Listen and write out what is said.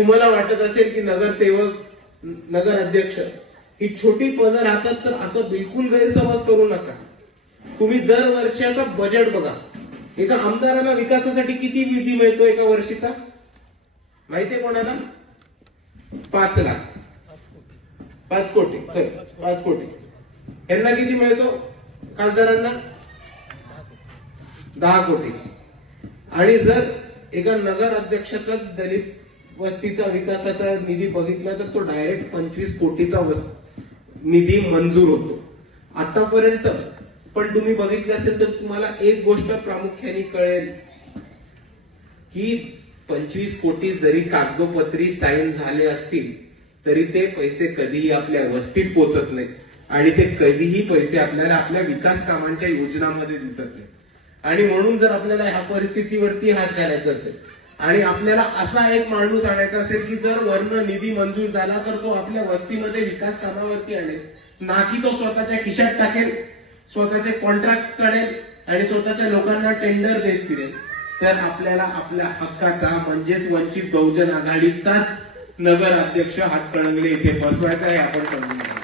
तुम्हाला वाटत असेल की नगरसेवक नगर अध्यक्ष ही छोटी पदं राहतात तर असं बिलकुल गैरसमज करू नका. तुम्ही दर वर्षाचा बजेट बघा. एका आमदाराला विकासासाठी किती निधी मिळतो एका वर्षीचा? माहितीये कोणाला? पाच लाख. पाच कोटी. पाच कोटी. यांना किती मिळतो? खासदारांना? दहा कोटी. आणि जर एका नगर अध्यक्षाचाच दलित वस्तीचा विकासाचा निधी बघितला तर तो डायरेक्ट पंचवीस कोटीचा निधी मंजूर होतो. आतापर्यंत पण तुम्ही बघितलं असेल तर तुम्हाला एक गोष्ट प्रामुख्याने कळेल की पंचवीस कोटी जरी कागदोपत्री साईन झाले असतील तरी ते पैसे कधीही आपल्या वस्तीत पोचत नाही आणि ते कधीही पैसे आपल्याला आपल्या विकास कामांच्या योजनांमध्ये दिसत नाही आणि म्हणून जर आपल्याला ह्या परिस्थितीवरती हात घालायचा असेल आणि आपल्याला असा एक माणूस आणायचा असेल की जर वर्ण निधी मंजूर झाला तर तो आपल्या वस्तीमध्ये विकास कामावरती आणेल. ना की तो स्वतःच्या खिशात टाकेल स्वतःचे कॉन्ट्रॅक्ट करेल आणि स्वतःच्या लोकांना टेंडर देत फिरेल. तर आपल्याला आपल्या हक्काचा म्हणजेच वंचित बहुजन आघाडीचाच नगर अध्यक्ष हातकणंगले इथे बसवायचा हे आपण समजून घ्या.